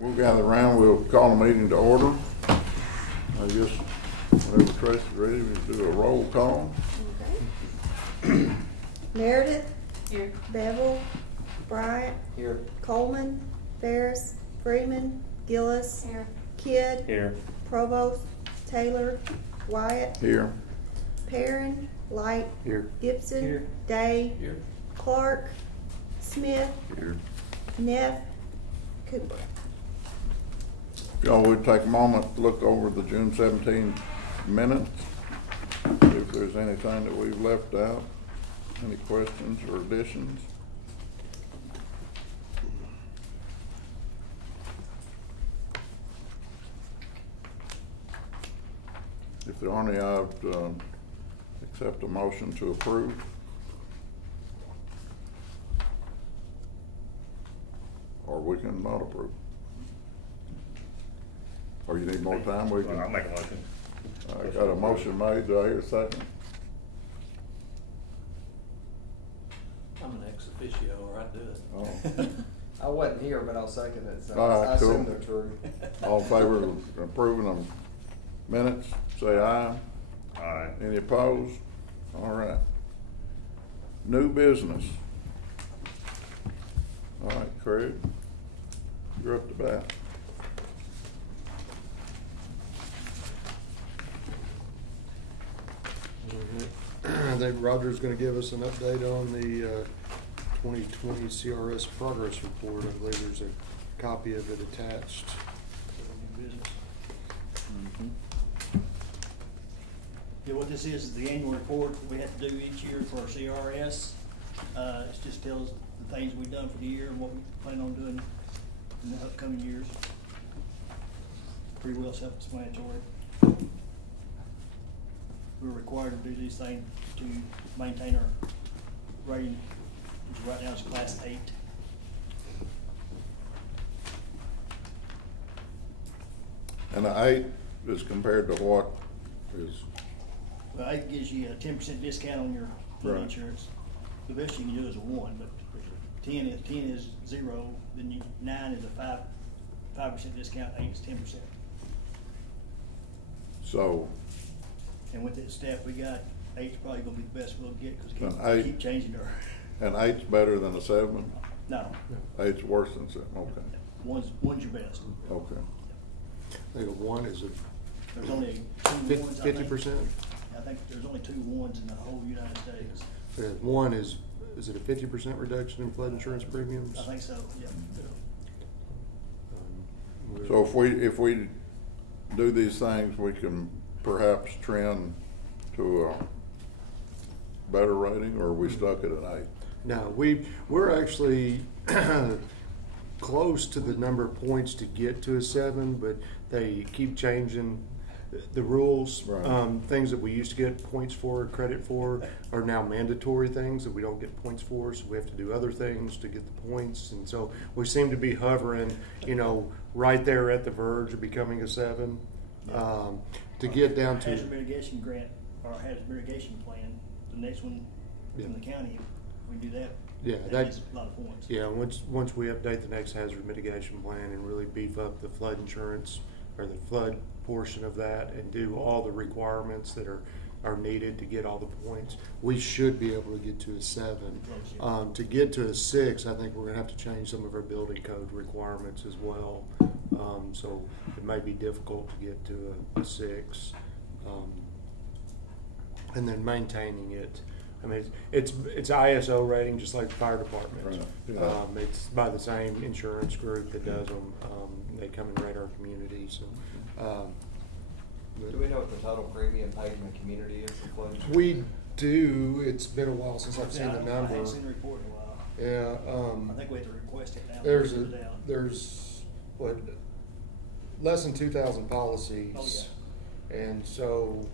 We'll gather around, we'll call a meeting to order. I guess whenever Tracy's ready, we'll do a roll call. Okay. Meredith? Here. Bevel? Bryant? Here. Coleman? Ferris? Freeman? Gillis? Here. Kidd? Here. Provost? Taylor? Wyatt? Here. Perrin? Light? Here. Gibson? Here. Day? Here. Clark? Smith? Here. Neff? Cooper. If y'all would take a moment to look over the June 17 minutes, see if there's anything that we've left out, any questions or additions. If there aren't any, I'd accept a motion to approve. Or we can not approve. Or you need more time, we can. Well, I'll make a motion. I got a motion made, do I hear a second? I'm an ex officio, or I'd do it. Oh. I wasn't here, but I'll second it, so All right, I assume cool. they're true. All in favor of approving them minutes, say aye. Aye. Any opposed? All right. New business. All right, Craig, you're up to bat. I think Roger's gonna give us an update on the 2020 CRS progress report. I believe there's a copy of it attached. Yeah, what this is the annual report we have to do each year for our CRS. It just tells the things we've done for the year and what we plan on doing in the upcoming years. Pretty well self-explanatory. We're required to do these things to maintain our rating, which right now is class 8. And the 8 is compared to what is? Well, 8 gives you a 10% discount on your flood Right. insurance. The best you can do is a 1, but 10 is 0. Then 9 is a 5% discount. 8 is 10%. So, And with the staff we got, 8's probably gonna be the best we'll get because Then we 8 keep changing her. and 8's better than a 7? No, 8's worse than 7, okay, one's your best. okay. I think a 1 is There's only 2 ones. I think. 50%. I think there's only 2 ones in the whole United States. 1 is it a 50% reduction in flood insurance premiums? I think so. Yeah. So if we do these things, we can perhaps trend to a better rating, or are we stuck at an 8? No, we're actually close to the number of points to get to a 7, but they keep changing the rules. Right. Things that we used to get points for, credit for, are now mandatory things that we don't get points for, so we have to do other things to get the points. And so we seem to be hovering, right there at the verge of becoming a 7. To get down to hazard mitigation grant or hazard mitigation plan, the next one from the county, we do that. Yeah, that gets a lot of points. Yeah, once we update the next hazard mitigation plan and really beef up the flood insurance or the flood portion of that and do all the requirements that are needed to get all the points, we should be able to get to a 7. To get to a 6, I think we're gonna have to change some of our building code requirements as well. So it may be difficult to get to a 6. And then maintaining it. I mean, it's ISO rating, just like the fire department. Right. It's by the same insurance group that does them. They come and rate our community. So, Do we know what the total premium paid in the community is for flood insurance? we do. It's been a while since I've seen the I number. haven't seen the report in a while. Yeah. I think we have to request it now. There's what, less than 2,000 policies. Oh, And so,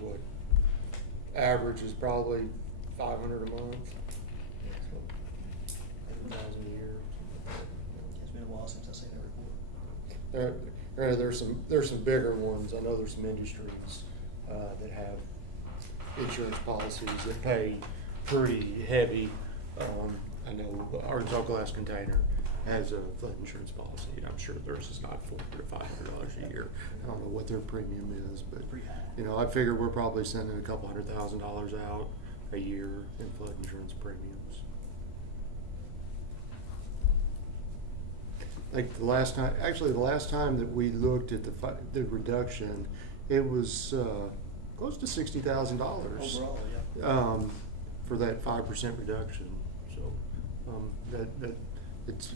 what average is probably 500 a month. So 8,000 a year. It's been a while since I've seen that report. There's some bigger ones. I know there's some industries that have insurance policies that pay pretty heavy. I know Arkansas Glass Container has a flood insurance policy. I'm sure theirs is not $400 to $500 a year. I don't know what their premium is, but Pretty high. you know, I figure we're probably sending a couple $100,000 out a year in flood insurance premiums. Like the last time that we looked at the reduction, it was close to $60,000 Overall, yeah. for that 5% reduction. So that it's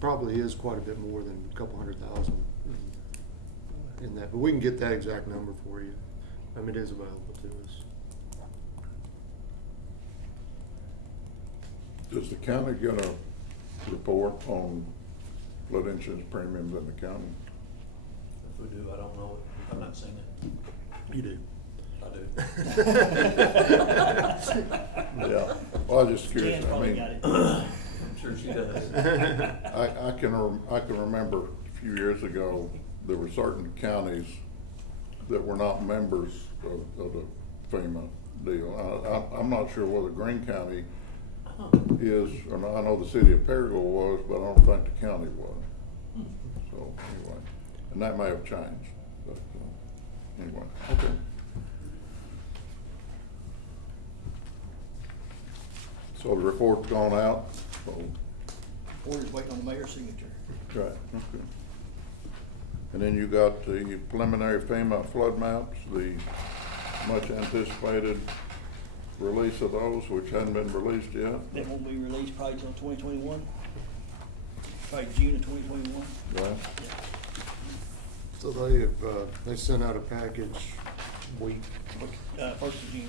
probably is quite a bit more than a couple $100,000 in that. But we can get that exact number for you. I mean, it is available to us. Does the county get a report on flood insurance premiums in the county? If we do, I don't know it. I've not seen it. You do. I do. Yeah, well, I was just curious. Jan I probably mean, got it. I'm sure she does. I can remember a few years ago, there were certain counties that were not members of the FEMA deal. I'm not sure whether Greene County is, or not. I know the city of Perryville was, but I don't think the county was. So anyway, and that may have changed, but anyway, okay. So the report's gone out, so, Order's waiting on the mayor's signature. right, okay. And then you got the preliminary FEMA flood maps, the much anticipated release of those, which hadn't been released yet. That won't be released probably till 2021, probably June of 2021. Right. So they sent out a package week. 1st of June.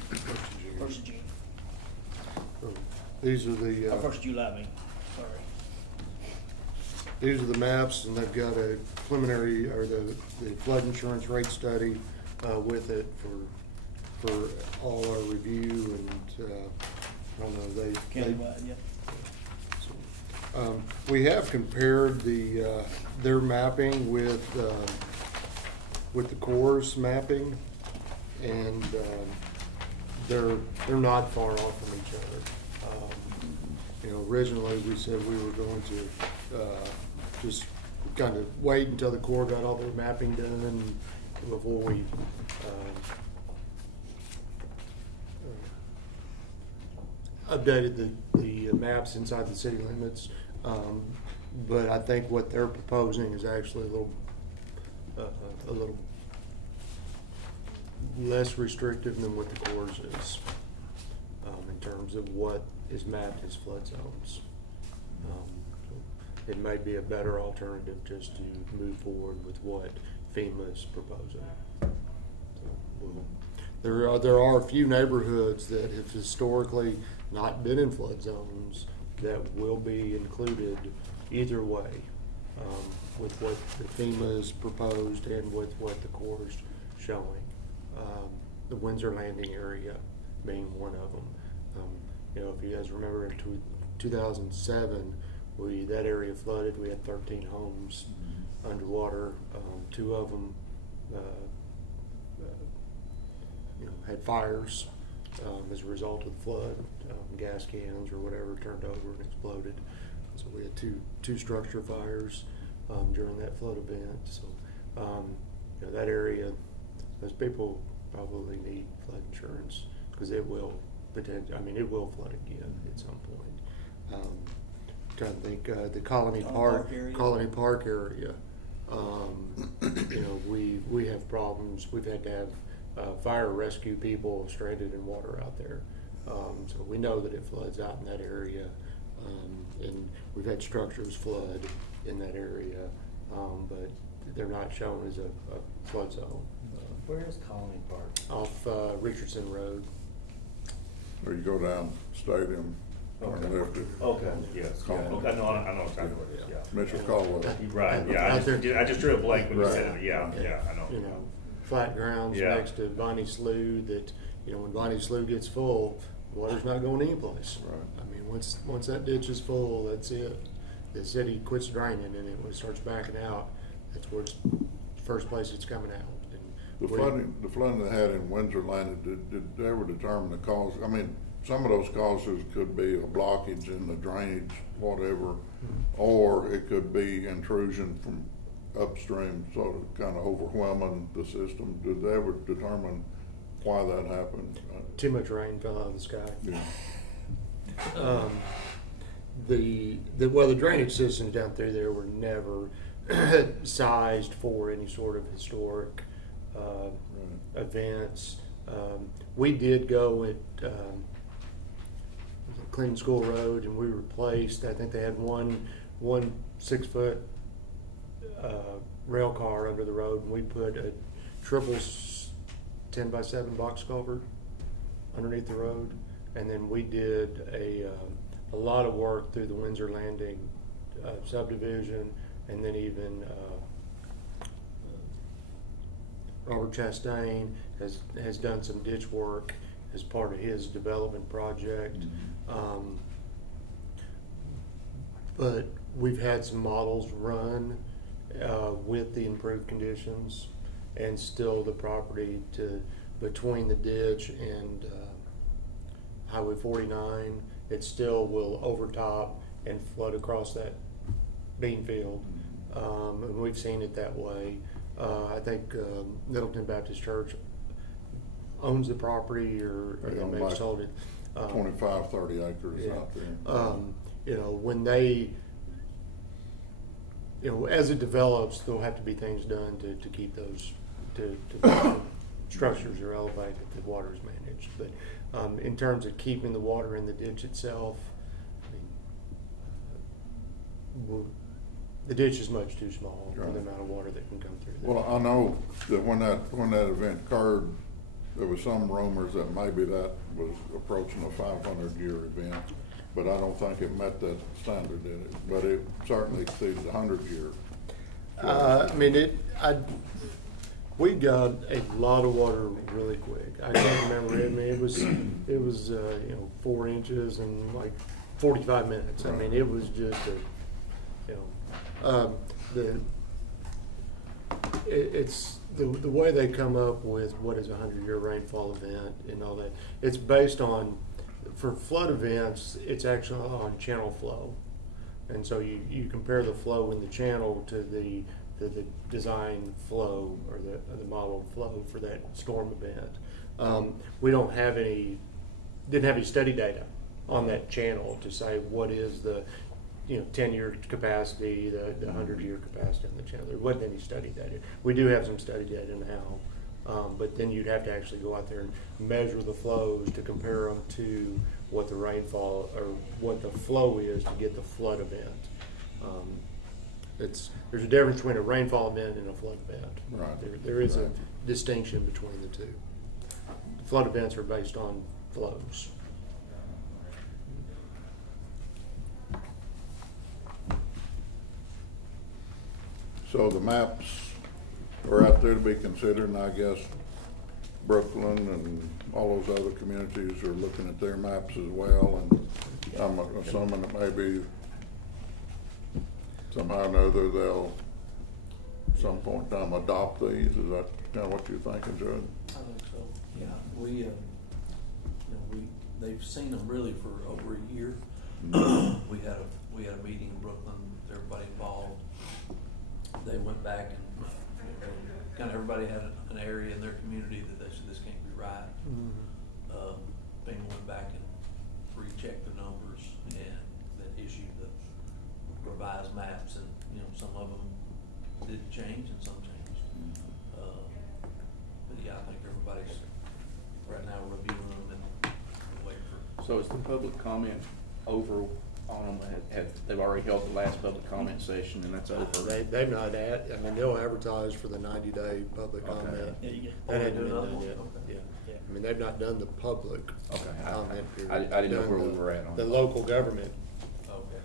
1st of June. So these are the 1st of July, I mean, sorry. these are the maps, and they've got a preliminary, or the flood insurance rate study with it for all our review, and I don't know, they Countywide, yeah. we have compared their mapping with the Corps' mapping, and they're not far off from each other. You know, originally we said we were going to just kind of wait until the Corps got all their mapping done before we updated the maps inside the city limits. But I think what they're proposing is actually a little less restrictive than what the Corps is, in terms of what is mapped as flood zones. So it might be a better alternative just to move forward with what FEMA is proposing. So, there are a few neighborhoods that have historically not been in flood zones that will be included either way, with what the FEMA has proposed and with what the Corps is showing. The Windsor Landing area being one of them. You know, if you guys remember in 2007, that area flooded. We had 13 homes underwater. 2 of them, you know, had fires as a result of the flood. Gas cans or whatever turned over and exploded. So we had two structure fires during that flood event. So you know, that area, those people probably need flood insurance because it will potentially. I mean, it will flood again at some point. Trying to think, the Colony Park area. You know, we have problems. We've had to have fire rescue people stranded in water out there. So we know that it floods out in that area, and we've had structures flood in that area, but they're not shown as a flood zone. Where is Colony Park? Off Richardson Road. Or you go down Stadium, turn Okay. left at Okay, yes, yeah, okay, I know exactly what it is, yeah. Mitchell Caldwell. Right, yeah, I just drew a blank when you Right. said it, yeah, I know. You know, flat grounds Yeah. next to Bonnie Slough that, you know, when Bonnie Slough gets full, water's not going anyplace. Right. I mean, once that ditch is full, that's it. The city quits draining, and when it starts backing out, that's where it's the first place it's coming out. And The flooding they had in Windsor Landing, did they ever determine the cause? I mean, some of those causes could be a blockage in the drainage, whatever. or it could be intrusion from upstream, sort of kind of overwhelming the system. Did they ever determine why that happened? Too much rain fell out of the sky. Yeah. The drainage systems down through there were never sized for any sort of historic events. We did go at Clinton School Road, and we replaced. I think they had one 6-foot rail car under the road, and we put a triple 10x7 box culvert underneath the road, and then we did a lot of work through the Windsor Landing subdivision, and then even Robert Chastain has done some ditch work as part of his development project. But we've had some models run with the improved conditions, and still the property between the ditch and Highway 49, it still will overtop and flood across that bean field. And we've seen it that way. I think Middleton Baptist Church owns the property, or They they own may have like sold it. 25-30 acres Yeah. out there. You know, when they, as it develops, there'll have to be things done to keep those, to structures are elevated, the water is managed. But in terms of keeping the water in the ditch itself, I mean, the ditch is much too small for the amount of water that can come through there. Well, I know that when that event occurred, there was some rumors that maybe that was approaching a 500-year event, but I don't think it met that standard, did it? But it certainly exceeded 100-year. I mean, we got a lot of water really quick. I can't remember it. I mean, it was 4 inches in like 45 minutes. I mean, it was just it's the way they come up with what is a 100-year rainfall event and all that. It's based on, for flood events, it's actually on channel flow, and so you compare the flow in the channel to the design flow, or the model flow for that storm event. We didn't have any study data on that channel to say what is the 10-year capacity, the 100-year capacity on the channel. There wasn't any study data. We do have some study data now, but then you'd have to actually go out there and measure the flows to compare them to what the rainfall or what the flow is to get the flood event. There's a difference between a rainfall event and a flood event. Right. There is a distinction between the two. Flood events are based on flows. So the maps are out there to be considered, and I guess Brooklyn and all those other communities are looking at their maps as well, and I'm assuming that maybe somehow or another they'll, at some point in time, adopt these. Is that kind of what you're thinking, Judd? I think so, yeah. They've seen them really for over a year. We had a meeting in Brooklyn with everybody involved. They went back and kind of everybody had an area in their community that they said this can't be right. FEMA went back and rechecked the numbers and then issued the revised maps, and some of them did change and some changed. But yeah, I think everybody's right now reviewing them and waiting for. So is the public comment over on them? They've already held the last public comment session, and that's over? They've not they'll advertise for the 90-day public comment. Yeah, you get- That hadn't do been another done one? yet. Okay. Yeah. I mean, they've not done the public Okay. comment period. I didn't know They've where done we were at on the it. local government. Okay.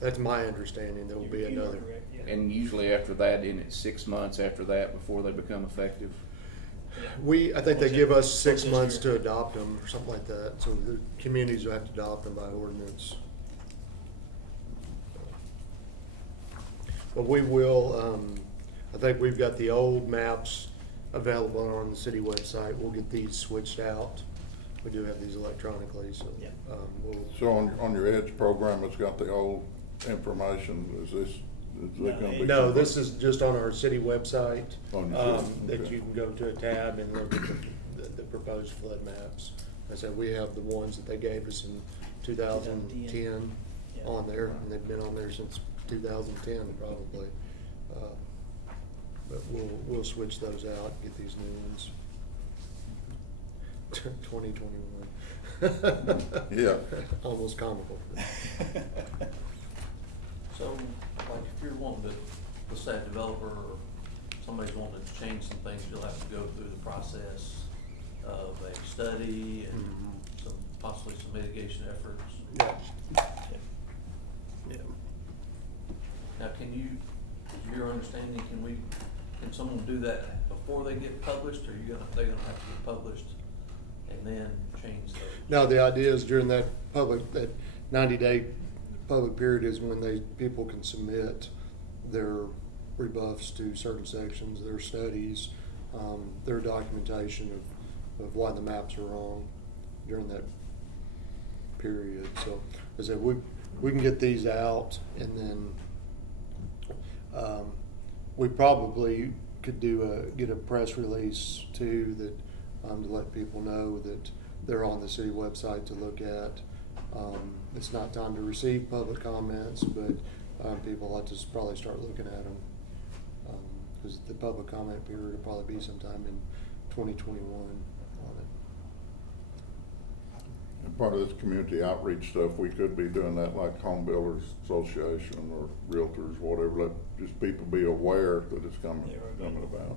That's my understanding. There will be You are another. correct, yeah. And usually after that, isn't it 6 months after that before they become effective? I think they give us 6 What's months this to year? adopt them, or something like that. So the communities will have to adopt them by ordinance. But we will, I think we've got the old maps available on the city website. We'll get these switched out we do have these electronically, so, Yeah. we'll. So on your Edge program, it's got the old information, is it gonna be? No, this is just on our city website, On your city, that okay. you can go to a tab and look at the proposed flood maps. I said, we have the ones that they gave us in 2010 Yeah. on there, and they've been on there since 2010 probably. But we'll switch those out and get these new ones. 2021. Yeah. Almost comical. So, like, if you're wanting to, let's say a developer or somebody's wanting to change some things, you'll have to go through the process of a study and some, possibly some mitigation efforts. Yeah. Yeah. Now, can you, is your understanding, can someone do that before they get published, or they're gonna have to get published and then change those? No, the idea is during that 90-day public period is when people can submit their rebuffs to certain sections, their studies, their documentation of why the maps are wrong during that period. So, as I said, we can get these out, and then we probably could get a press release too, that to let people know that they're on the city website to look at. It's not time to receive public comments, but people ought to probably start looking at them, because the public comment period will probably be sometime in 2021 on it. And part of this community outreach stuff, we could be doing that like Home Builders Association or Realtors, whatever, let just people be aware that it's coming about,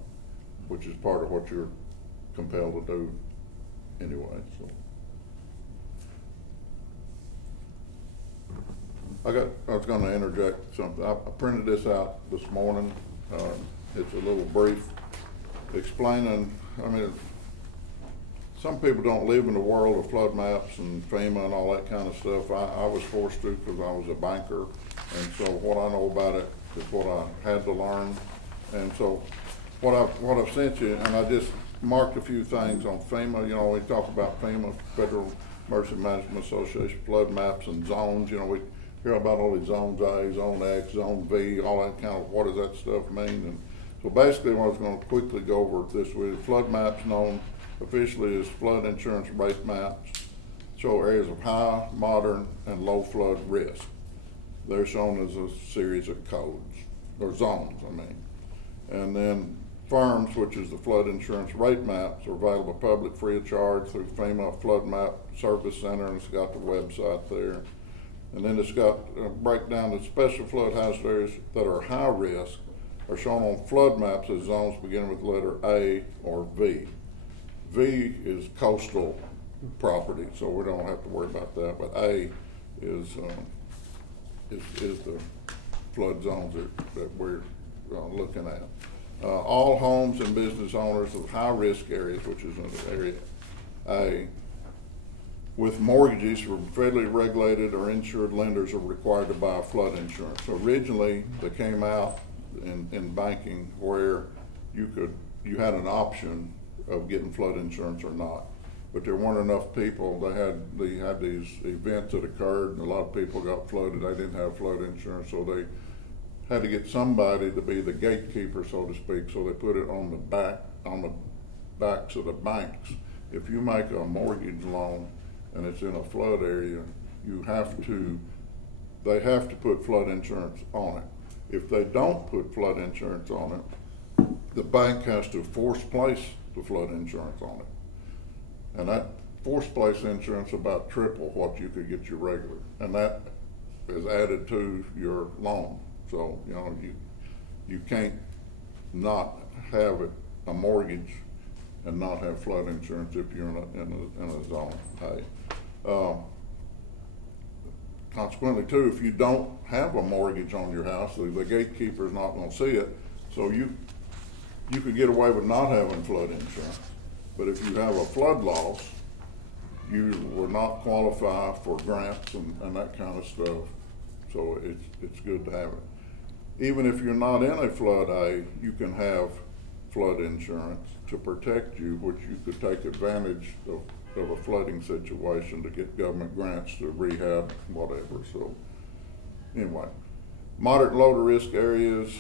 which is part of what you're compelled to do anyway, so. I was gonna interject something. I printed this out this morning. It's a little brief explaining, I mean, some people don't live in the world of flood maps and FEMA and all that kind of stuff. I was forced to because I was a banker, and so what I know about it is what I had to learn. And so what I've sent you, and I just marked a few things on FEMA. You know, we talk about FEMA, Federal Emergency Management Association, flood maps and zones. You know, we hear about all these zones A, zone X, zone V, all that kind of, what does that stuff mean? And so basically what I was going to quickly go over this with flood maps, known officially as flood insurance rate maps, show areas of high, modern, and low flood risk. They're shown as a series of codes, or zones, I mean. And then FIRMS, which is the flood insurance rate maps, are available public free of charge through FEMA Flood Map Service Center, and it's got the website there. And then it's got a breakdown of special flood hazard areas that are high risk are shown on flood maps as zones beginning with the letter A or V. V is coastal property, so we don't have to worry about that. But A is the flood zones that we're looking at. All homes and business owners of high risk areas, which is in area A, with mortgages from federally regulated or insured lenders are required to buy flood insurance. So originally, they came out in banking where you had an option of getting flood insurance or not, but there weren't enough people. They had these events that occurred, and a lot of people got flooded. They didn't have flood insurance, so they had to get somebody to be the gatekeeper, so to speak. So they put it on the backs of the banks. If you make a mortgage loan and it's in a flood area, they have to put flood insurance on it. If they don't put flood insurance on it, the bank has to force place the flood insurance on it. And that force place insurance about triple what you could get your regular. And that is added to your loan. So, you know, you can't not have a mortgage and not have flood insurance if you're in a zone A. Consequently, too, if you don't have a mortgage on your house, the gatekeeper is not going to see it. So you could get away with not having flood insurance. But if you have a flood loss, you will not qualify for grants and that kind of stuff. So it's good to have it. Even if you're not in a flood A, you can have flood insurance to protect you, which you could take advantage of of a flooding situation to get government grants to rehab, whatever, so. Anyway, moderate low to risk areas,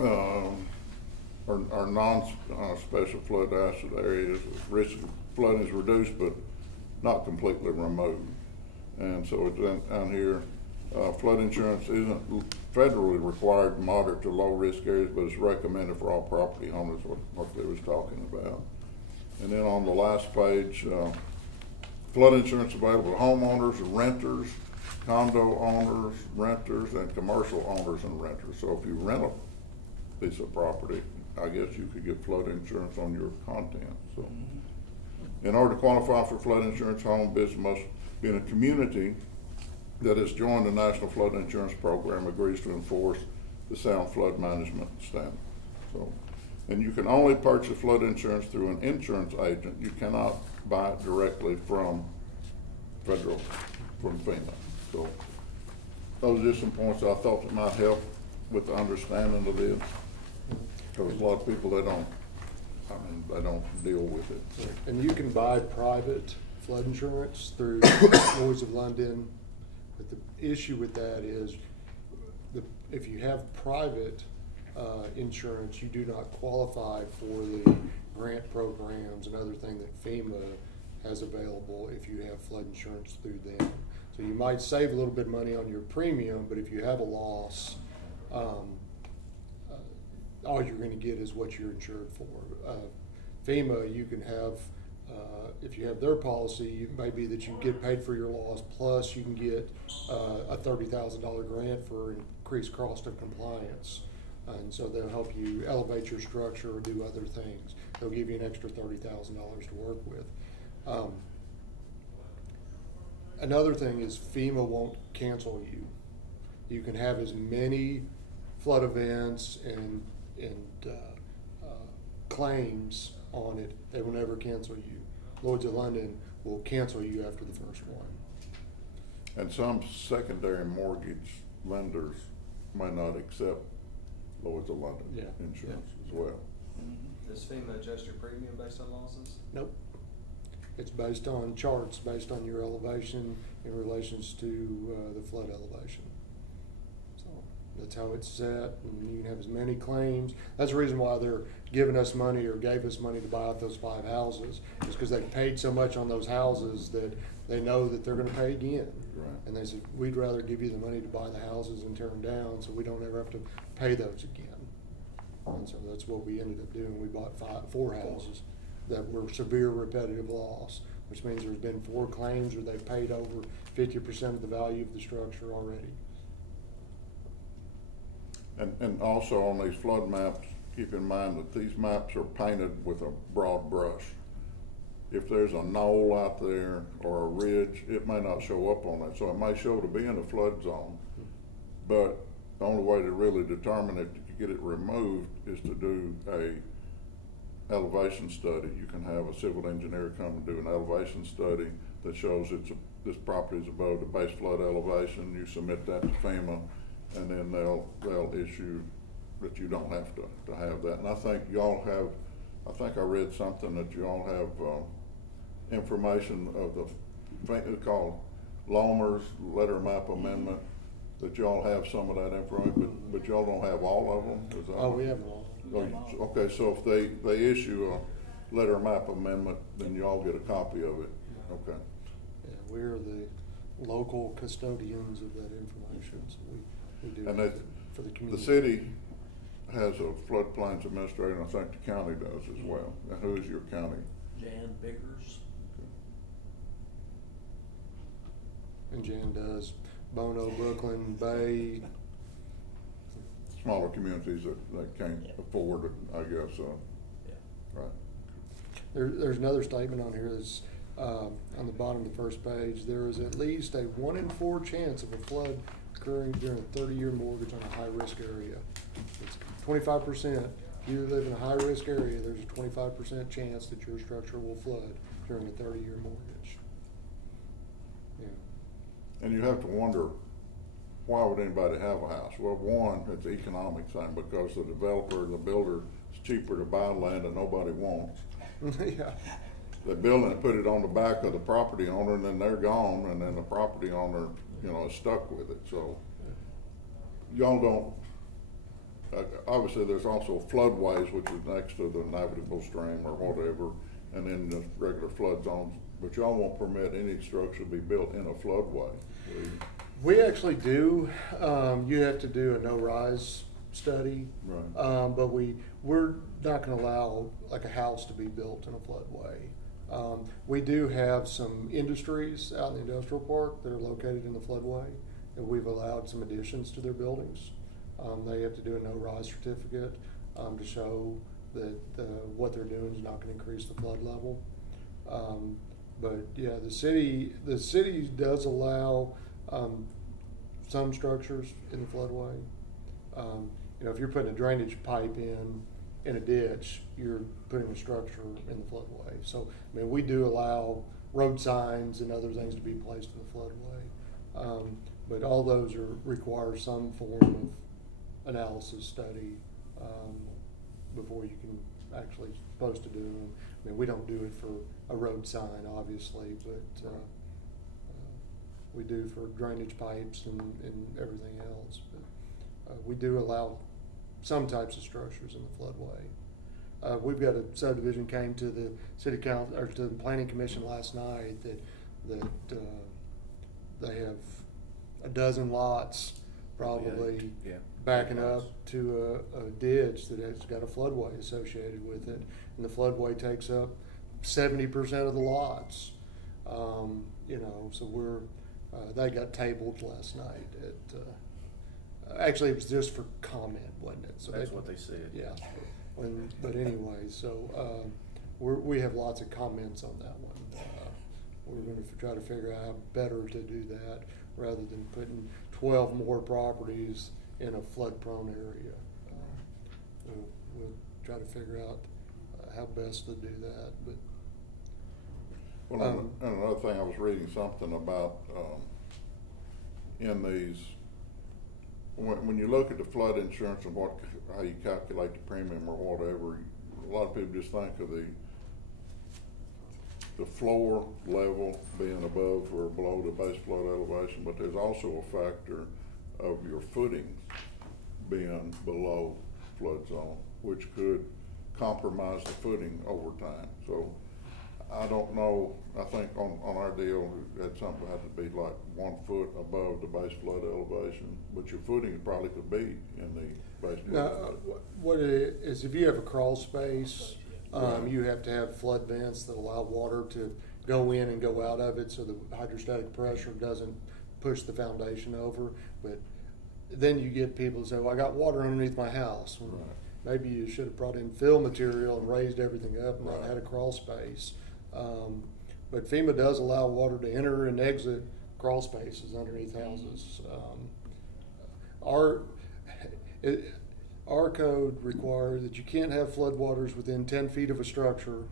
are non-special flood hazard areas. Risk of flooding is reduced, but not completely removed. And so it's down here, flood insurance isn't federally required in moderate to low risk areas, but it's recommended for all property owners, what they was talking about. And then on the last page, flood insurance available to homeowners and renters, condo owners, renters, and commercial owners and renters. So if you rent a piece of property, I guess you could get flood insurance on your content. So in order to qualify for flood insurance, home business must be in a community that has joined the National Flood Insurance Program, agrees to enforce the sound flood management standard. So, and you can only purchase flood insurance through an insurance agent. You cannot buy it directly from FEMA. So those are just some points I thought that might help with the understanding of this. Because a lot of people, they don't deal with it. And you can buy private flood insurance through Lloyd's of London, but the issue with that is if you have private insurance, you do not qualify for the grant programs and other things that FEMA has available if you have flood insurance through them. So you might save a little bit of money on your premium, but if you have a loss, all you're going to get is what you're insured for. FEMA, you can have, if you have their policy, it may be that you get paid for your loss, plus you can get a $30,000 grant for increased cost of compliance. And so they'll help you elevate your structure or do other things. They'll give you an extra $30,000 to work with. Another thing is FEMA won't cancel you. You can have as many flood events and claims on it, they will never cancel you. Lloyd's of London will cancel you after the first one. And some secondary mortgage lenders may not accept Lloyd's of London insurance as well. Does FEMA adjust your premium based on losses? Nope. It's based on charts, based on your elevation in relations to the flood elevation. So that's how it's set, and you can have as many claims. That's the reason why they're giving us money or gave us money to buy out those 5 houses, is because they paid so much on those houses that they know that they're going to pay again. Right. And they said, we'd rather give you the money to buy the houses and tear them down so we don't ever have to pay those again. And so that's what we ended up doing. We bought 4 houses that were severe repetitive loss, which means there's been 4 claims or they've paid over 50% of the value of the structure already. And also on these flood maps, keep in mind that these maps are painted with a broad brush. If there's a knoll out there or a ridge, it may not show up on it. So it may show to be in a flood zone, but the only way to really determine if you get it removed is to do a elevation study. You can have a civil engineer come and do an elevation study that shows this property is above the base flood elevation. You submit that to FEMA, and then they'll issue that you don't have to have that. And I think y'all have, I think I read something that y'all have information of the thing called Lomer's letter map amendment, that y'all have some of that information, but y'all don't have all of them? Is that Oh, we have them all. Okay, so if they issue a letter map amendment, then y'all get a copy of it. Okay. Yeah, we're the local custodians of that information, so we do And it for the community. the city has a floodplains administrator, and I think the county does as well. And who is your county? Jan Biggers. And Jan does Bono, Brooklyn, Bay. Smaller communities that can't afford it, I guess. Right. There's another statement on here that's on the bottom of the first page. There is at least a 1 in 4 chance of a flood occurring during a 30-year mortgage on a high-risk area. It's 25%. If you live in a high-risk area, there's a 25% chance that your structure will flood during a 30-year mortgage. Yeah. And you have to wonder, why would anybody have a house? Well, one, it's an economic thing, because the developer, the builder, it's cheaper to buy land that nobody wants. Yeah. they build it and put it on the back of the property owner, and then they're gone, and then the property owner, you know, is stuck with it, so. Y'all don't, obviously, there's also floodways, which is next to the navigable stream or whatever, and then the regular flood zones, but y'all won't permit any structure to be built in a floodway. We actually do. You have to do a no-rise study. Right. But we're not gonna allow like a house to be built in a floodway. We do have some industries out in the industrial park that are located in the floodway, and we've allowed some additions to their buildings. They have to do a no-rise certificate to show that what they're doing is not gonna increase the flood level. But yeah, the city does allow some structures in the floodway. You know, if you're putting a drainage pipe in a ditch, you're putting a structure in the floodway. So, I mean, we do allow road signs and other things to be placed in the floodway. But all those require some form of analysis study before you can actually supposed to do them. I mean, we don't do it for a road sign, obviously, but we do for drainage pipes and everything else. But we do allow some types of structures in the floodway. We've got a subdivision came to the city council or to the planning commission last night that they have a dozen lots probably backing up to a ditch that has got a floodway associated with it, and the floodway takes up 70% of the lots. You know, so they got tabled last night at, actually it was just for comment, wasn't it? So that's what they said. Yeah. But anyway, so we have lots of comments on that one. We're going to try to figure out how better to do that rather than putting 12 more properties in a flood-prone area. We'll try to figure out how best to do that. But well, and another thing, I was reading something about in these, when you look at the flood insurance and how you calculate the premium or whatever, a lot of people just think of the floor level being above or below the base flood elevation, but there's also a factor of your footings being below flood zone, which could compromise the footing over time. So I don't know, I think on our deal, we had something had to be like 1 foot above the base flood elevation, but your footing probably could be in the base flood. now, what it is, if you have a crawl space, you have to have flood vents that allow water to go in and go out of it so the hydrostatic pressure doesn't push the foundation over. But then you get people who say, well, I got water underneath my house. Well, maybe you should have brought in fill material and raised everything up and not had a crawl space. But FEMA does allow water to enter and exit crawl spaces underneath houses. Our code requires that you can't have floodwaters within 10 feet of a structure,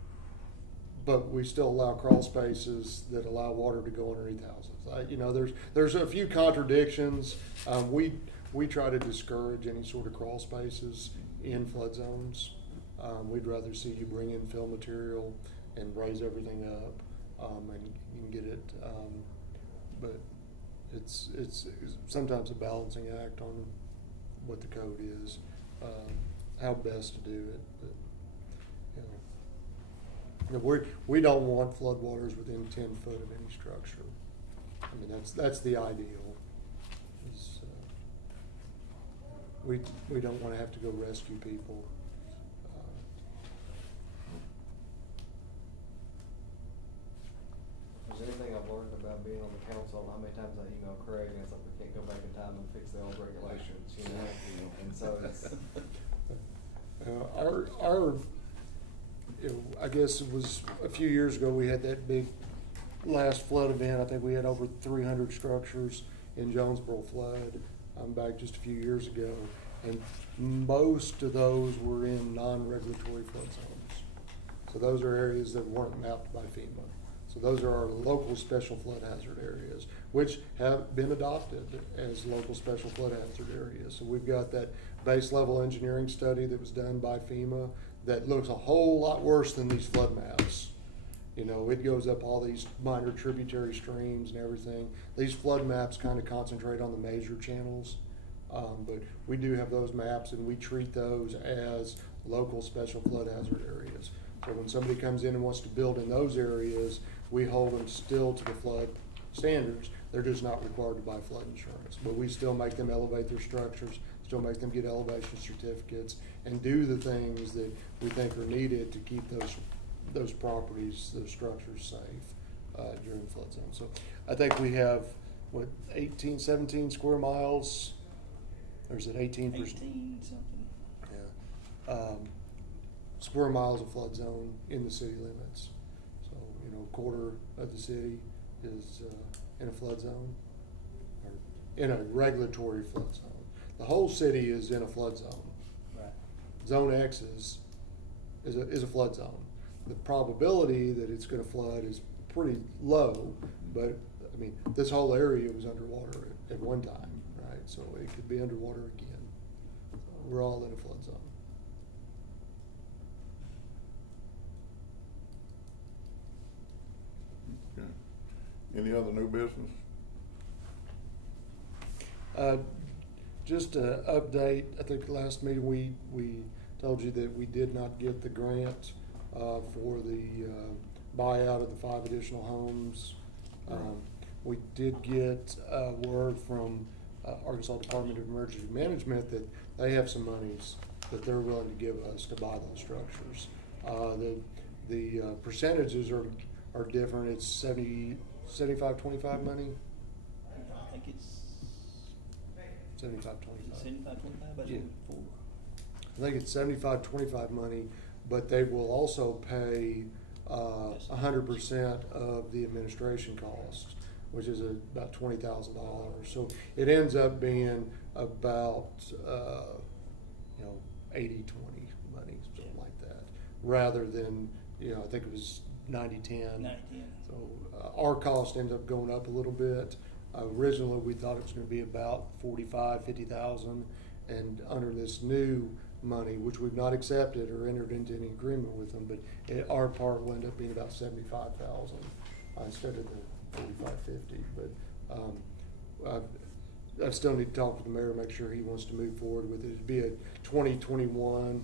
but we still allow crawl spaces that allow water to go underneath houses. You know, there's a few contradictions. We try to discourage any sort of crawl spaces in flood zones. We'd rather see you bring in fill material and raise everything up, and you can get it. But it's sometimes a balancing act on what the code is, how best to do it. But, you know, we don't want floodwaters within 10 foot of any structure. I mean, that's the ideal. We don't want to have to go rescue people. If there's anything I've learned about being on the council, how many times I email Craig and it's like we can't go back in time and fix the old regulations, you know? And so it's I guess it was a few years ago we had that big last flood event. I think we had over 300 structures in Jonesboro flood back just a few years ago, and most of those were in non-regulatory flood zones. So those are areas that weren't mapped by FEMA. So those are our local special flood hazard areas, which have been adopted as local special flood hazard areas. So we've got that base level engineering study that was done by FEMA that looks a whole lot worse than these flood maps. You know, it goes up all these minor tributary streams and everything. These flood maps kind of concentrate on the major channels. But we do have those maps, and we treat those as local special flood hazard areas. So when somebody comes in and wants to build in those areas, we hold them still to the flood standards. They're just not required to buy flood insurance. But we still make them elevate their structures, still make them get elevation certificates, and do the things that we think are needed to keep those properties, those structures safe during the flood zone. So I think we have, 17 square miles? Or is it 18%? 18 something. Yeah. Square miles of flood zone in the city limits. So, you know, a quarter of the city is in a flood zone, or in a regulatory flood zone. The whole city is in a flood zone. Right. Zone X is a flood zone. The probability that it's going to flood is pretty low, but I mean, this whole area was underwater at one time, right? So it could be underwater again. We're all in a flood zone. Okay. Any other new business? Just an update, I think last meeting we told you that we did not get the grant for the buyout of the 5 additional homes. We did get word from Arkansas Department of Emergency Management that they have some monies that they're willing to give us to buy those structures. The percentages are different. It's 75-25 money. I think it's 75-25. 75-25, but Yeah. four. I think it's 75-25 money, but they will also pay 100% of the administration costs, which is about $20,000. So it ends up being about 80-20 money, something like that, rather than, I think it was 90-10. 90-10. So our cost ends up going up a little bit. Originally, we thought it was going to be about $50,000, and under this new money, which we've not accepted or entered into any agreement with them, but our part will end up being about $75,000 instead of the $45,50. But I still need to talk with the mayor, make sure he wants to move forward with it. It'd be a 2021,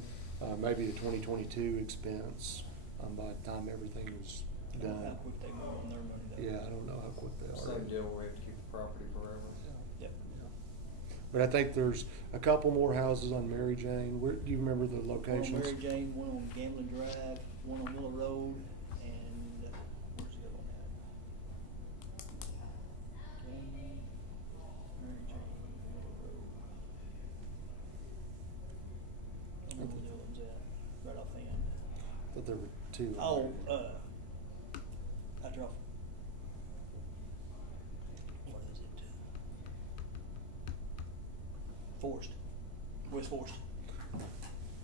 maybe a 2022 expense by the time everything is I don't know how done. quick they move on their money though. Yeah, I don't know how quick they are. Same deal where we have to keep the property forever. Yep. But I think there's a couple more houses on Mary Jane. Do you remember the One on locations? Mary Jane, one on Gambling Drive, one on Willow Road, and where's the other one at? Gambling, Mary Jane, Willow Road. I don't know where the other one's at, right offhand. I thought there were two. Oh, I drove. What is it? Forest, West Forest.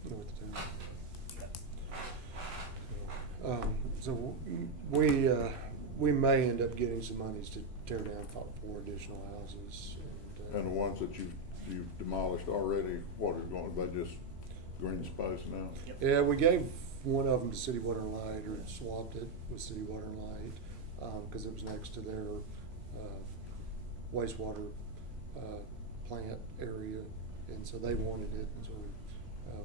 North of town. Yeah. So we may end up getting some monies to tear down 4 additional houses. And the ones that you've demolished already, what are going, they just green space now? Yep. Yeah, we gave one of them to City Water and Light, or swapped it with City Water and Light, because it was next to their wastewater plant area, and so they wanted it, and so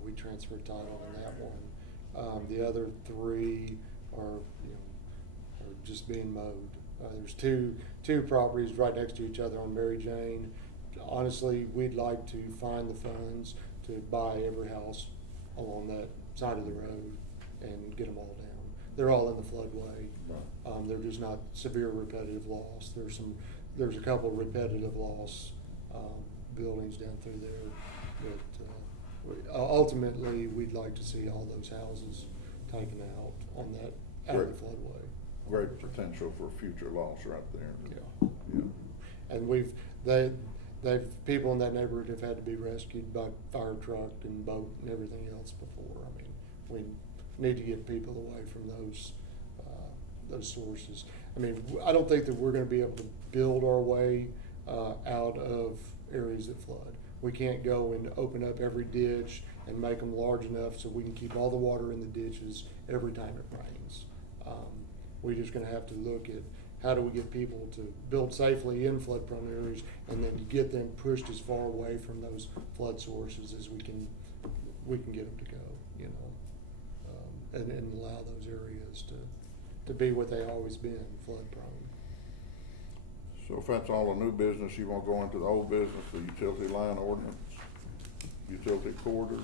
we transferred title on that one. The other 3 are just being mowed. There's two properties right next to each other on Mary Jane. Honestly, we'd like to find the funds to buy every house along that side of the road and get them all down. They're all in the floodway. They're just not severe repetitive loss. There's a couple repetitive loss buildings down through there, but ultimately we'd like to see all those houses taken out on that out of the floodway. Great potential for future loss right there. Yeah. And people in that neighborhood have had to be rescued by fire truck and boat and everything else before. I mean, we need to get people away from those sources. I mean, I don't think that we're going to be able to build our way out of areas that flood. We can't go and open up every ditch and make them large enough so we can keep all the water in the ditches every time it rains. We're just gonna have to look at how do we get people to build safely in flood-prone areas, and then to get them pushed as far away from those flood sources as we can get them to go, you know, and allow those areas to be what they always been, flood-prone. So if that's all the new business, you wanna go into the old business, the utility line ordinance, utility corridor?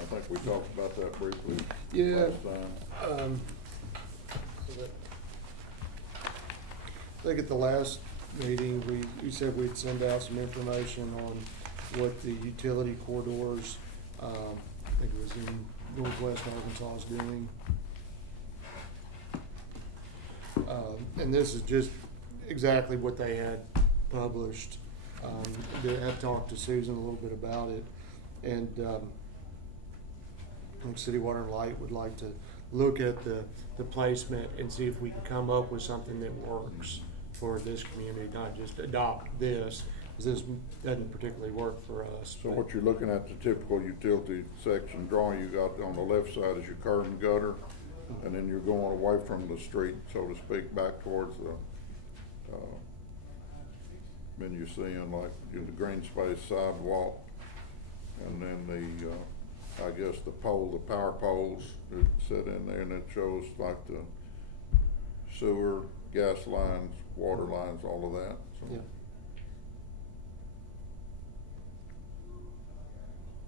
I think we talked about that briefly last time. I think at the last meeting, we said we'd send out some information on what the utility corridors, I think it was in northwest Arkansas, is doing. And this is just exactly what they had published. I've talked to Susan a little bit about it, and I think City Water and Light would like to look at the placement and see if we can come up with something that works for this community, not just adopt this, because this doesn't particularly work for us. So what you're looking at, the typical utility section drawing you got on the left side is your curb and gutter, and then you're going away from the street, so to speak, back towards the, then you're seeing like the green space sidewalk, and then the, I guess the power poles that sit in there, and it shows like the sewer, gas lines, water lines, all of that. So. Yeah.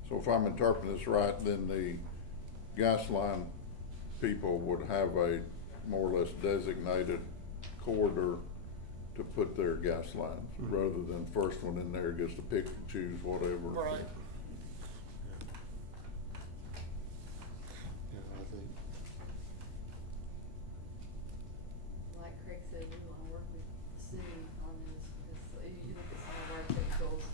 So if I'm interpreting this right, then the gas line people would have a more or less designated corridor to put their gas lines, rather than first one in there gets to pick and choose whatever. Right. Yeah, I think. Like Craig said, we want to work with the city on this, because you look at some of our typicals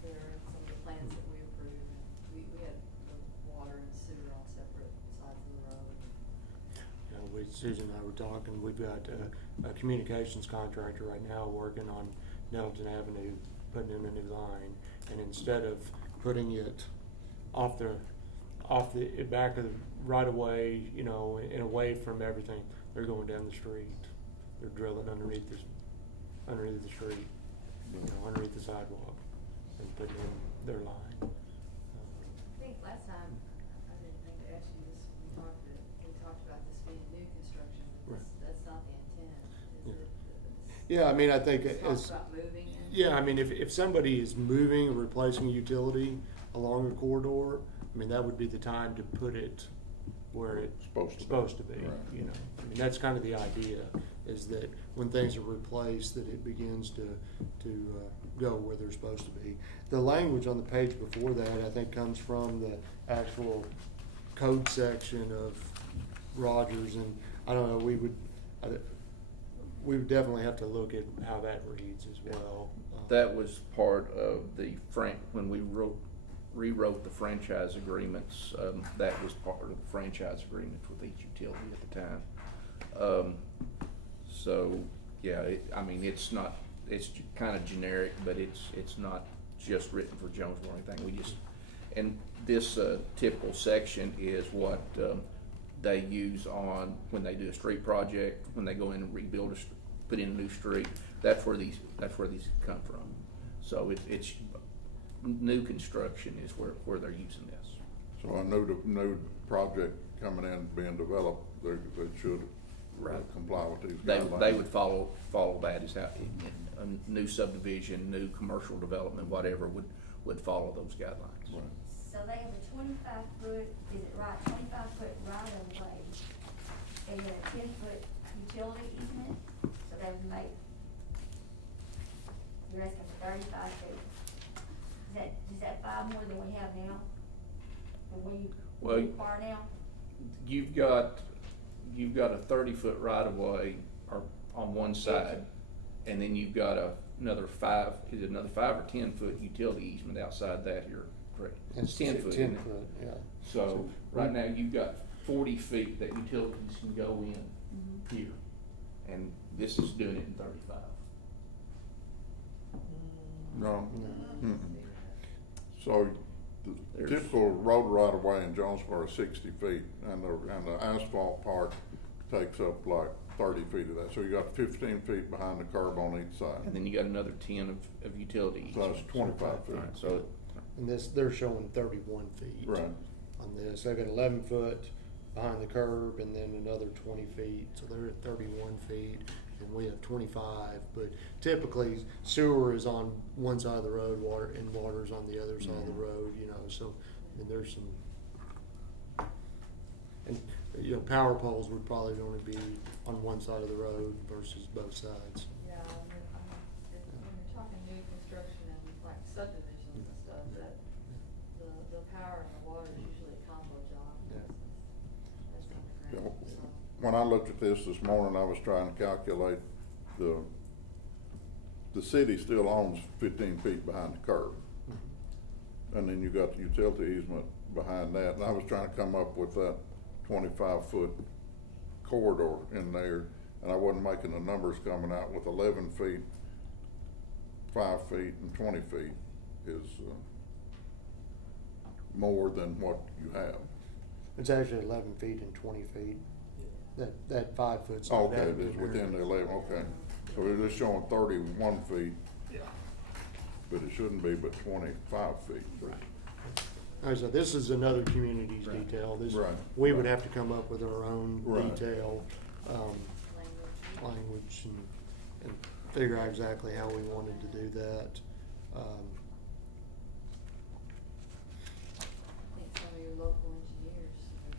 that are in some of the plans that we approve, and we had the water and sewer on separate sides of the road. You know, Susan and I were talking, we've got a communications contractor right now working on Nelson Avenue, putting in a new line, and instead of putting it off the back of the right of way, you know, and away from everything, they're going down the street. They're drilling underneath the street, you know, underneath the sidewalk, and putting in their line. I think last time, I didn't think to ask you this, we talked about this being new construction, but that's not the intent, is it? Yeah, I mean, I think It's about moving it. yeah, I mean, if somebody is moving or replacing a utility along a corridor, I mean, that would be the time to put it where it's supposed to be. Right. You know, I mean, that's kind of the idea, is that when things are replaced, that it begins to go where they're supposed to be. The language on the page before that, I think, comes from the actual code section of Rogers, and I don't know, we would definitely have to look at how that reads as well. That was part of the when we rewrote the franchise agreements. That was part of the franchise agreements with each utility at the time. So yeah, I mean, it's kind of generic, but it's not just written for Jonesboro or anything. And this typical section is what they use on when they do a street project, when they go in and rebuild put in a new street. That's where these come from. So it's new construction is where they're using this. So a new project coming in, being developed, they should comply with these guidelines. They would follow that. Is how a new subdivision, new commercial development, whatever would follow those guidelines. Right. So they have a 25-foot, is it right, 25-foot right-of-way, and then a 10-foot utility easement, so they would make, you're asking for 35 feet. Is that 5 more than we have now? Than we require now? You've got a 30-foot right-of-way on one side, and then you've got another 5 or 10-foot utility easement outside that here. Correct. It's 10 foot. 10 foot, yeah. So right now you've got 40 feet that utilities can go in here, and this is doing it in 35. No. So the typical road right of way in Jonesboro is 60 feet, and the asphalt part takes up like 30 feet of that. So you got 15 feet behind the curb on each side. And then you got another 10 of utility So that's easements. 25 feet. Right, so, And this, they're showing 31 feet. Right. On this, they've got 11 foot behind the curb and then another 20 feet, so they're at 31 feet. And we have 25, but typically sewer is on one side of the road, water's on the other side of the road, you know, so, and there's some, and, you know, power poles would probably only be on one side of the road versus both sides. Yeah, when you're talking new construction and like subdivisions and stuff, that the power and the water is usually a combo job. Yeah. That's Yeah, underground, so. when I looked at this morning, I was trying to calculate the city still owns 15 feet behind the curb. And then you got the utility easement behind that. And I was trying to come up with that 25-foot corridor in there. And I wasn't making the numbers coming out with 11 feet, 5 feet, and 20 feet is more than what you have. It's actually 11 feet and 20 feet. That 5 foot. Oh, okay, it is within the 11, okay. So we're just showing 31 feet, Yeah. but it shouldn't be but 25 feet. Right. Like I said, this is another community's Right. detail. This, Right. we would have to come up with our own Right. detail, language and figure out exactly how we wanted to do that. I think some of your local engineers would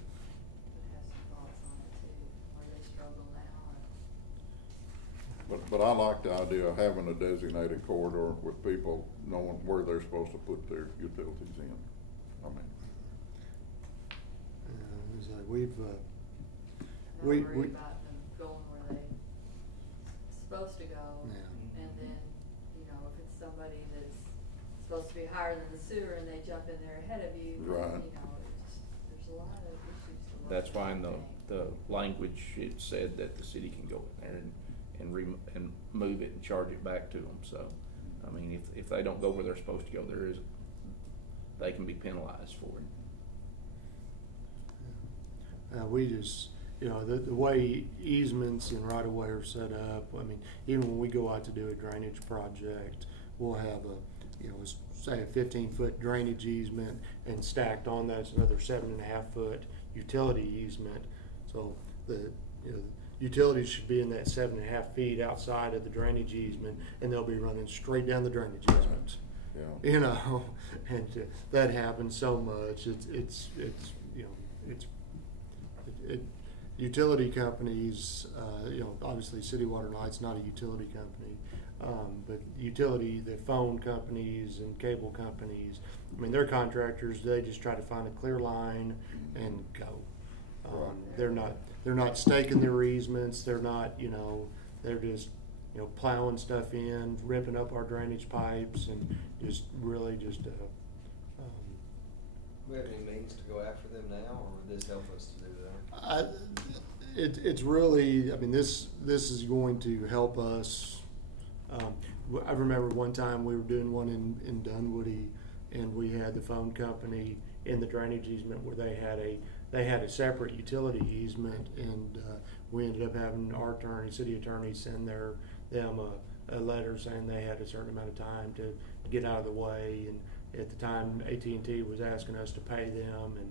have some thoughts on it too, where they struggle now. But I like the idea of having a designated corridor with people knowing where they're supposed to put their utilities in. I mean, It's like we've, Not we, worry about them going where they supposed to go. Yeah. And then, you know, if it's somebody that's supposed to be higher than the sewer and they jump in there ahead of you, Right. you know, there's a lot of issues to work that's why in out, the language, it said that the city can go in there and move it and charge it back to them. So, I mean, if they don't go where they're supposed to go, they can be penalized for it. we just, you know, the way easements and right of way are set up, I mean, even when we go out to do a drainage project, we'll have a, you know, say a 15-foot drainage easement, and stacked on that is another 7.5 foot utility easement. So the, you know, utilities should be in that 7.5 feet outside of the drainage easement, and they'll be running straight down the drainage easement. yeah. You know, and that happens so much. It's you know, utility companies, you know, obviously City Water and Light's not a utility company, but the phone companies and cable companies, I mean, they're contractors. They just try to find a clear line and go. They're not staking their easements. They're not, you know, they're just, you know, plowing stuff in, ripping up our drainage pipes, and just really just. Do we have any means to go after them now, or would this help us to do that? It's really, I mean, this is going to help us. I remember one time we were doing one in Dunwoody, and we had the phone company in the drainage easement where they had a separate utility easement, and we ended up having our city attorney send them a letter saying they had a certain amount of time to get out of the way. And at the time, AT&T was asking us to pay them and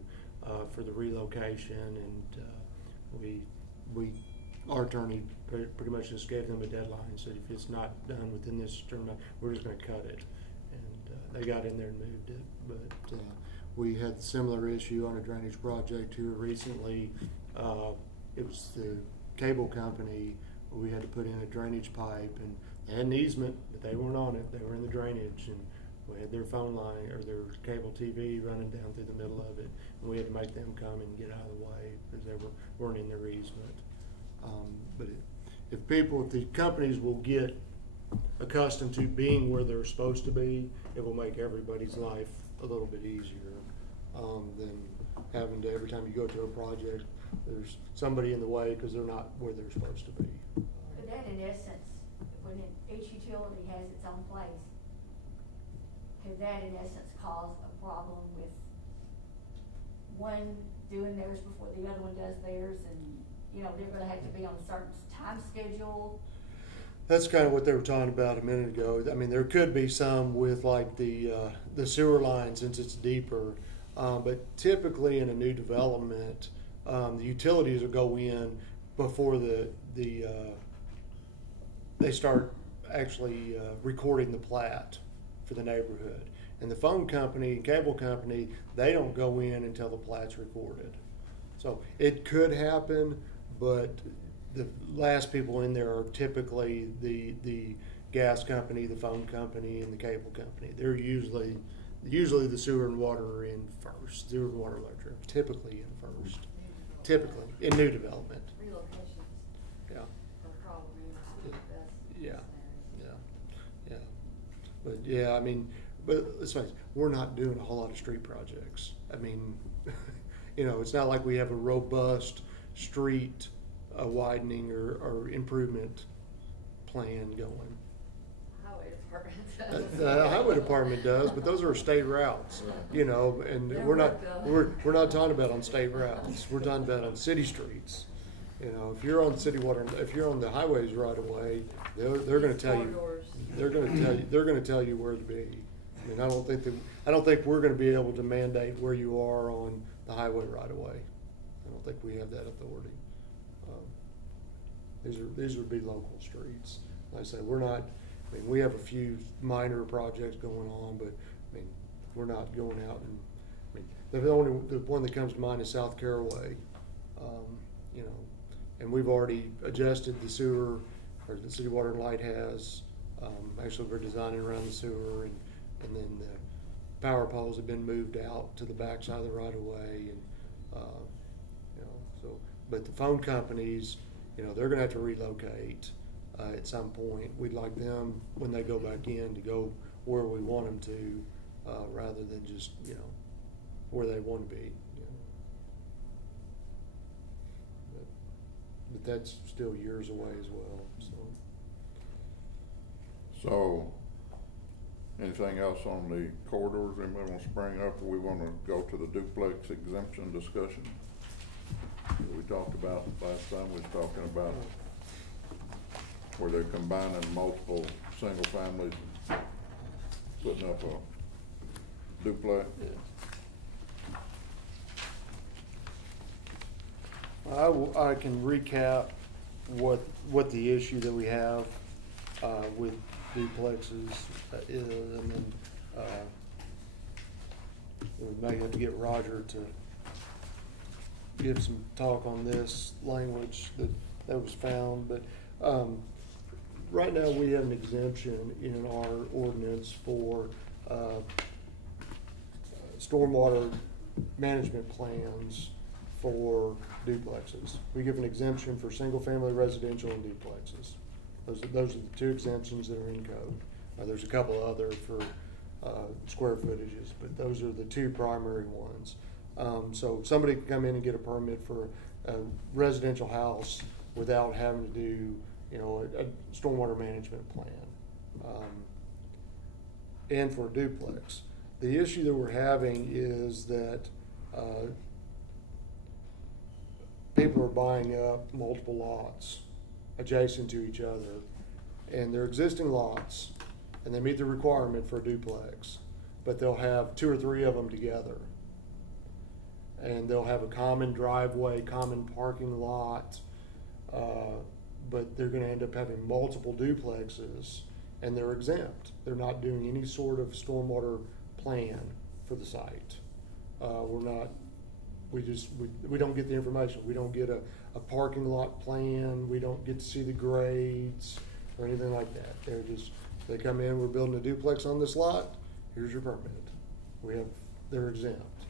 for the relocation, and our attorney pretty much just gave them a deadline, said if it's not done within this term, we're just going to cut it. And they got in there and moved it. But we had a similar issue on a drainage project here recently. It was the cable company. We had to put in a drainage pipe, and they had an easement, but they weren't on it. They were in the drainage, and we had their phone line or their cable TV running down through the middle of it, and we had to make them come and get out of the way because they weren't in their easement. But if the companies will get accustomed to being where they're supposed to be, it will make everybody's life a little bit easier than having to, every time you go to a project, there's somebody in the way because they're not where they're supposed to be. But that in essence, when each utility has its own place, could that in essence cause a problem with one doing theirs before the other one does theirs, and you know, they're gonna have to be on a certain time schedule. That's kind of what they were talking about a minute ago. I mean, there could be some with like the sewer line since it's deeper, but typically in a new development, the utilities will go in before they start actually recording the plat for the neighborhood. And the phone company and cable company, they don't go in until the plat's recorded. So it could happen, but the last people in there are typically the gas company, the phone company, and the cable company. They're usually the sewer and water are in first. Sewer and water electric are typically in first. Typically in new development. Relocations Yeah. are a problem in the best Yeah. scenario. Yeah. But yeah, I mean, but let's face it, we're not doing a whole lot of street projects. I mean, you know, it's not like we have a robust street widening or improvement plan going. Highway department. The highway department does, but those are state routes, you know, and They're we're not worked we're not talking about on state routes. We're talking about on city streets. You know, if you're on city water, if you're on the highways right away, they're going to tell you Corridors. they're going to tell you where to be. I mean, I don't think we're going to be able to mandate where you are on the highway right away. I don't think we have that authority. These would be local streets. Like I say, we're not. I mean, we have a few minor projects going on, but I mean, we're not going out and. I mean, the one that comes to mind is South Caraway. You know, and we've already adjusted the sewer, or the city water and light has. Actually, we're designing around the sewer, and then the power poles have been moved out to the backside of the right of way, and you know, so. But the phone companies, you know, they're going to have to relocate at some point. We'd like them, when they go back in, to go where we want them to, rather than just, you know, where they want to be. You know. But that's still years away as well. So, anything else on the corridors anybody want to bring up, or we want to go to the duplex exemption discussion that we talked about last time? We was talking about where they're combining multiple single families, putting up a duplex. I can recap what the issue that we have with duplexes is, and then we may have to get Roger to give some talk on this language that was found. But right now we have an exemption in our ordinance for stormwater management plans for duplexes. We give an exemption for single-family residential and duplexes. Those are the two exemptions that are in code. There's a couple other for square footages, but those are the two primary ones. So somebody can come in and get a permit for a residential house without having to do, you know, a stormwater management plan. And for a duplex. The issue that we're having is that people are buying up multiple lots adjacent to each other, and they're existing lots, and they meet the requirement for a duplex, but they'll have 2 or 3 of them together, and they'll have a common driveway, common parking lot, but they're going to end up having multiple duplexes, and they're exempt. They're not doing any sort of stormwater plan for the site. We don't get the information. We don't get a parking lot plan. We don't get to see the grades or anything like that. They come in, we're building a duplex on this lot, here's your permit. They're exempt.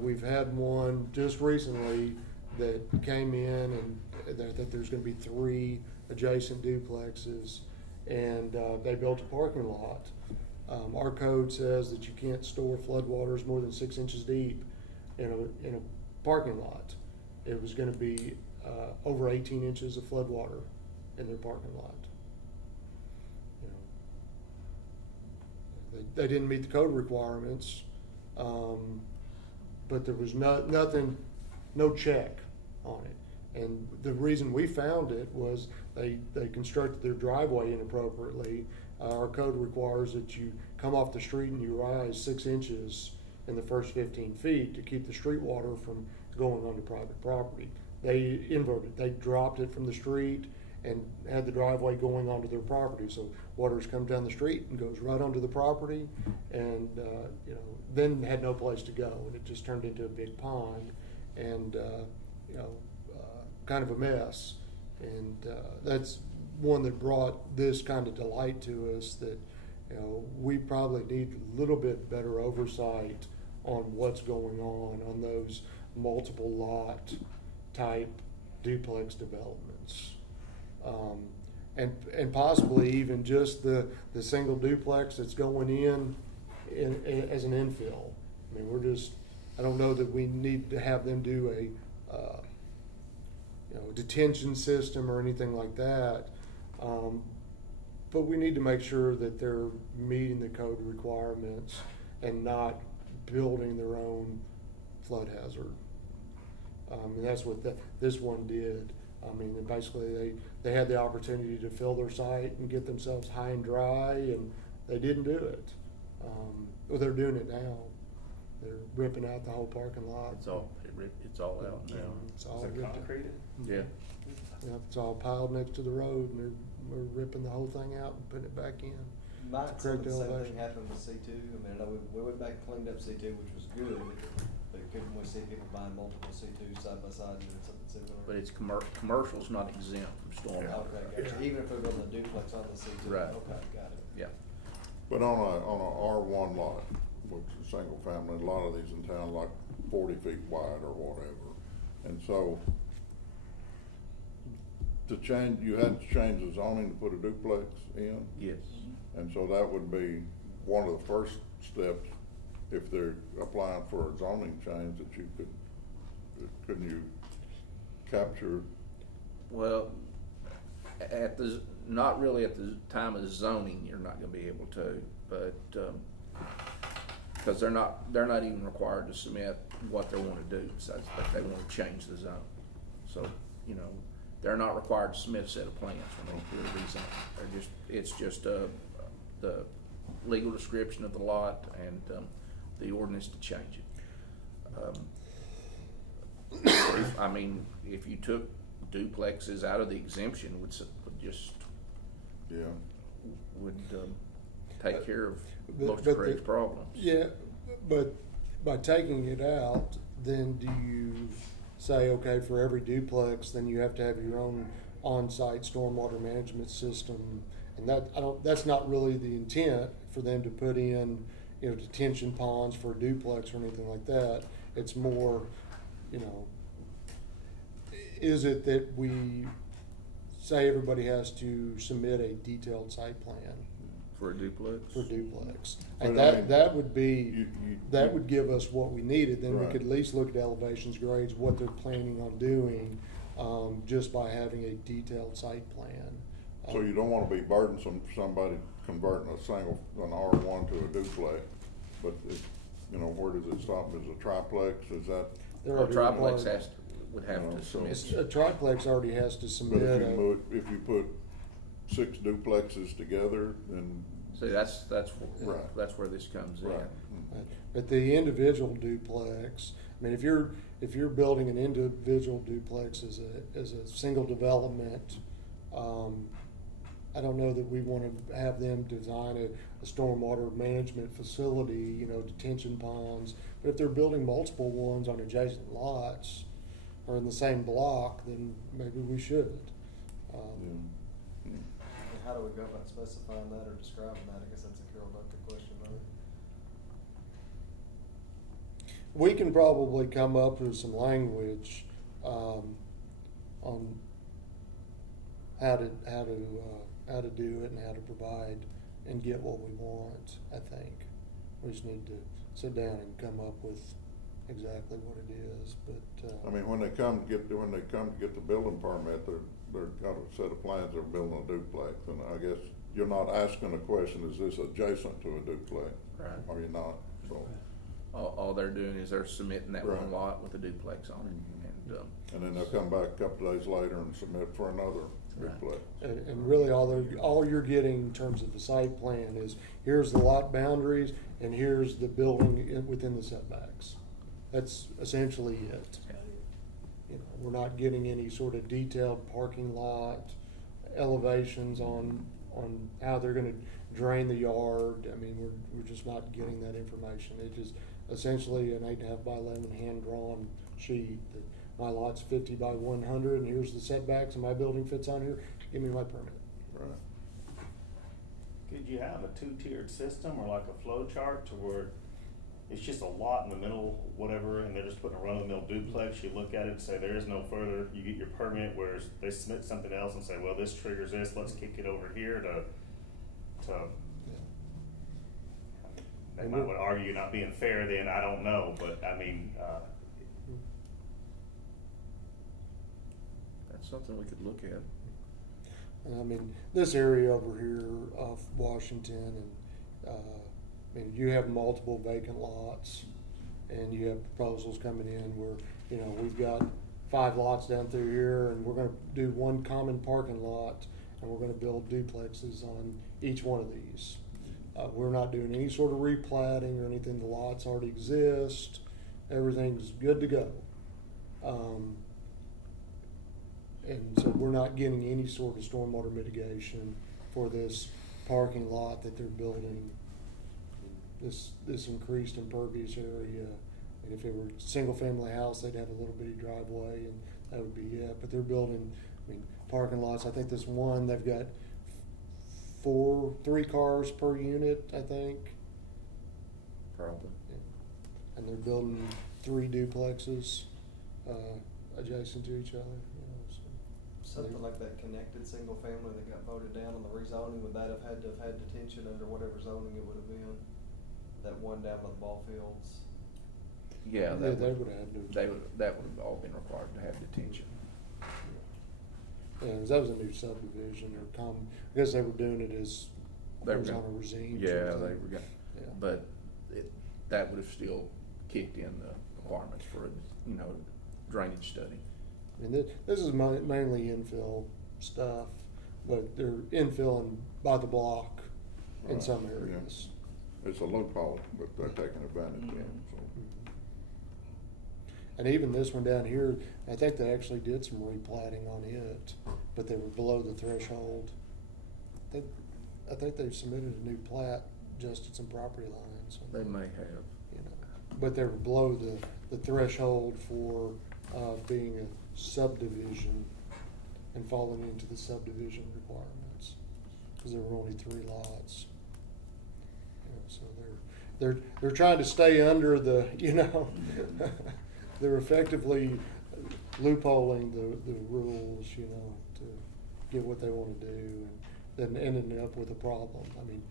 We've had one just recently that came in, and that there's gonna be 3 adjacent duplexes, and they built a parking lot. Our code says that you can't store floodwaters more than 6 inches deep in a parking lot. It was going to be over 18 inches of floodwater in their parking lot. You know, they didn't meet the code requirements, but there was no check on it. And the reason we found it was they constructed their driveway inappropriately. Our code requires that you come off the street and you rise 6 inches in the first 15 feet to keep the street water from going onto private property. They inverted, they dropped it from the street and had the driveway going onto their property. So water's come down the street and goes right onto the property, and then had no place to go, and it just turned into a big pond, and kind of a mess. And that's one that brought this kind of delight to us, that we probably need a little bit better oversight on what's going on those multiple lot type duplex developments. And possibly even just the single duplex that's going in as an infill. I mean, I don't know that we need to have them do a detention system or anything like that. But we need to make sure that they're meeting the code requirements and not building their own flood hazard. And that's what this one did. I mean, basically they had the opportunity to fill their site and get themselves high and dry, and they didn't do it. Well, they're doing it now. They're ripping out the whole parking lot. It's all out now. It's all Is it ripped. concreted? Yeah. Yeah, it's all piled next to the road, and we're ripping the whole thing out and putting it back in. Might Correct some of the same elevation. thing happen with C2? I mean, I know we went back and cleaned up C2, which was good, but couldn't we see people buying multiple C2s side by side and doing something similar? But it's commercial's not exempt from stormwater. Okay, gotcha. Even if we're building a duplex on the C2? Right. Okay, got it. Yeah. But on a R1 lot, which is a single family, a lot of these in town like 40 feet wide or whatever. And so you had to change the zoning to put a duplex in? Yes. And so that would be one of the first steps if they're applying for a zoning change, that you couldn't you capture? Well, not really at the time of zoning, you're not gonna be able to, but, because they're not even required to submit what they wanna do, besides that they wanna change the zone. So, they're not required to submit a set of plans when they do a rezone. It's just the legal description of the lot and the ordinance to change it. If you took duplexes out of the exemption, would take care of most of Craig's problems. Yeah, but by taking it out, then do you say, okay, for every duplex, then you have to have your own on-site stormwater management system? And that's not really the intent for them to put in, detention ponds for a duplex or anything like that. It's more, is it that we say everybody has to submit a detailed site plan For a duplex? for duplex? And But I mean, that would be, you- that would give us what we needed. Then we Right. could at least look at elevations, grades, what they're planning on doing, just by having a detailed site plan. So you don't want to be burdensome for somebody converting an R1 to a duplex, but where does it stop? Is a triplex? Is that? They're A already triplex required. would have to submit. A triplex already has to But submit if you put 6 duplexes together, then See, that's Right. that's where this comes in. right. but the individual duplex, I mean, if you're building an individual duplex as a single development, I don't know that we want to have them design a stormwater management facility, detention ponds. But if they're building multiple ones on adjacent lots or in the same block, then maybe we should. And how do we go about specifying that or describing that? I guess that's a Carol Duncan question, right? We can probably come up with some language on how to do it and how to provide and get what we want. I think we just need to sit down and come up with exactly what it is. But I mean, when they come to get the building permit, they've got a set of plans. They're building a duplex, and I guess you're not asking the question: is this adjacent to a duplex? Right. Or you're not? So all they're doing is they're submitting that Right. one lot with a duplex on it, And then they'll come back a couple of days later and submit for another Right. duplex. And really all you're getting in terms of the site plan is, here's the lot boundaries and here's the building within the setbacks. That's essentially it. You know, we're not getting any sort of detailed parking lot elevations on how they're gonna drain the yard. I mean, we're just not getting that information. It is essentially an 8.5 by 11 hand-drawn sheet that my lot's 50 by 100 and here's the setbacks and my building fits on here, give me my permit. Right. Could you have a two-tiered system or like a flow chart to where it's just a lot in the middle, whatever, and they're just putting a run-of-the-mill duplex, you look at it and say there is no further, you get your permit, whereas they submit something else and say, well, this triggers this, let's kick it over here to they might would argue you're not being fair then, I don't know, but I mean, that's something we could look at. I mean, this area over here off Washington and, I mean, you have multiple vacant lots and you have proposals coming in where, you know, we've got 5 lots down through here and we're gonna do one common parking lot and we're gonna build duplexes on each one of these. We're not doing any sort of replatting or anything. The lots already exist. Everything's good to go. And so we're not getting any sort of stormwater mitigation for this parking lot that they're building. This increased impervious area, and if it were a single-family house, they'd have a little bitty driveway, and that would be it. But they're building, I mean, parking lots. I think this one, they've got 3 cars per unit, I think. Probably. And they're building 3 duplexes adjacent to each other. You know, so. Something like that connected single family that got voted down on the rezoning, would that have had to have had detention under whatever zoning it would have been? That one down by the ball fields? Yeah, They would have had to. that would have all been required to have detention. Yeah, 'cause that was a new subdivision or I guess they were doing it as They were horizontal gonna- regime. Yeah, they were going, Yeah. but that would have still kicked in the requirements for a, drainage study. I mean, this is mainly infill stuff, but they're infilling by the block in Right, some yeah. areas. It's a loophole, but they're taking advantage of it, so. And even this one down here, I think they actually did some replatting on it, but they were below the threshold. I think they submitted a new plat, adjusted some property lines. They may have. You know, but they were below the threshold for being a subdivision and falling into the subdivision requirements, because there were only 3 lots. You know, so they're trying to stay under the, they're effectively loopholing the rules, to get what they want to do, and then ending up with a problem. I mean,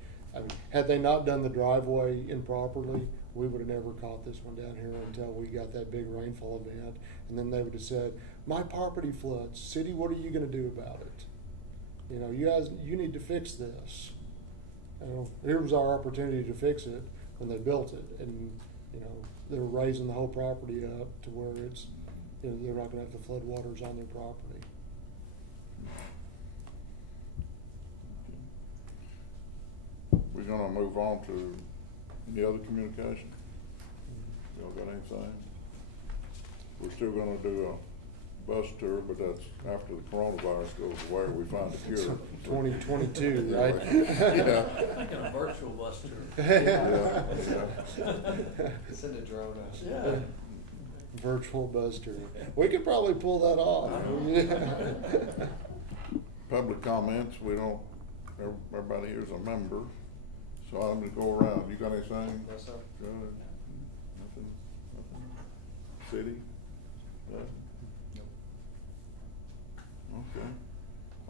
had they not done the driveway improperly, we would have never caught this one down here until we got that big rainfall event, and then they would have said, "My property floods. City, what are you going to do about it? You guys, you need to fix this." Here was our opportunity to fix it when they built it, and they're raising the whole property up to where it's, they're not going to have the flood waters on their property. We're gonna move on to any other communication? Y'all got anything? We're still gonna do a bus tour, but that's after the coronavirus goes away, we find a cure. 2022, right? Yeah. Thinking a virtual bus tour. Yeah. Send a drone out. Yeah. Virtual bus tour. We could probably pull that off. Public comments, everybody here's a member, so I'm gonna go around. You got anything? Yes, sir. Good. Nothing? City? Good. Okay.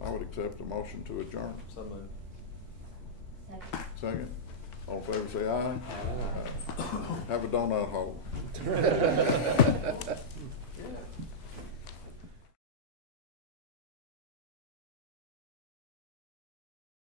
I would accept a motion to adjourn. So moved. Second. All in favor, say aye. Aye. Have a donut hole. Yeah.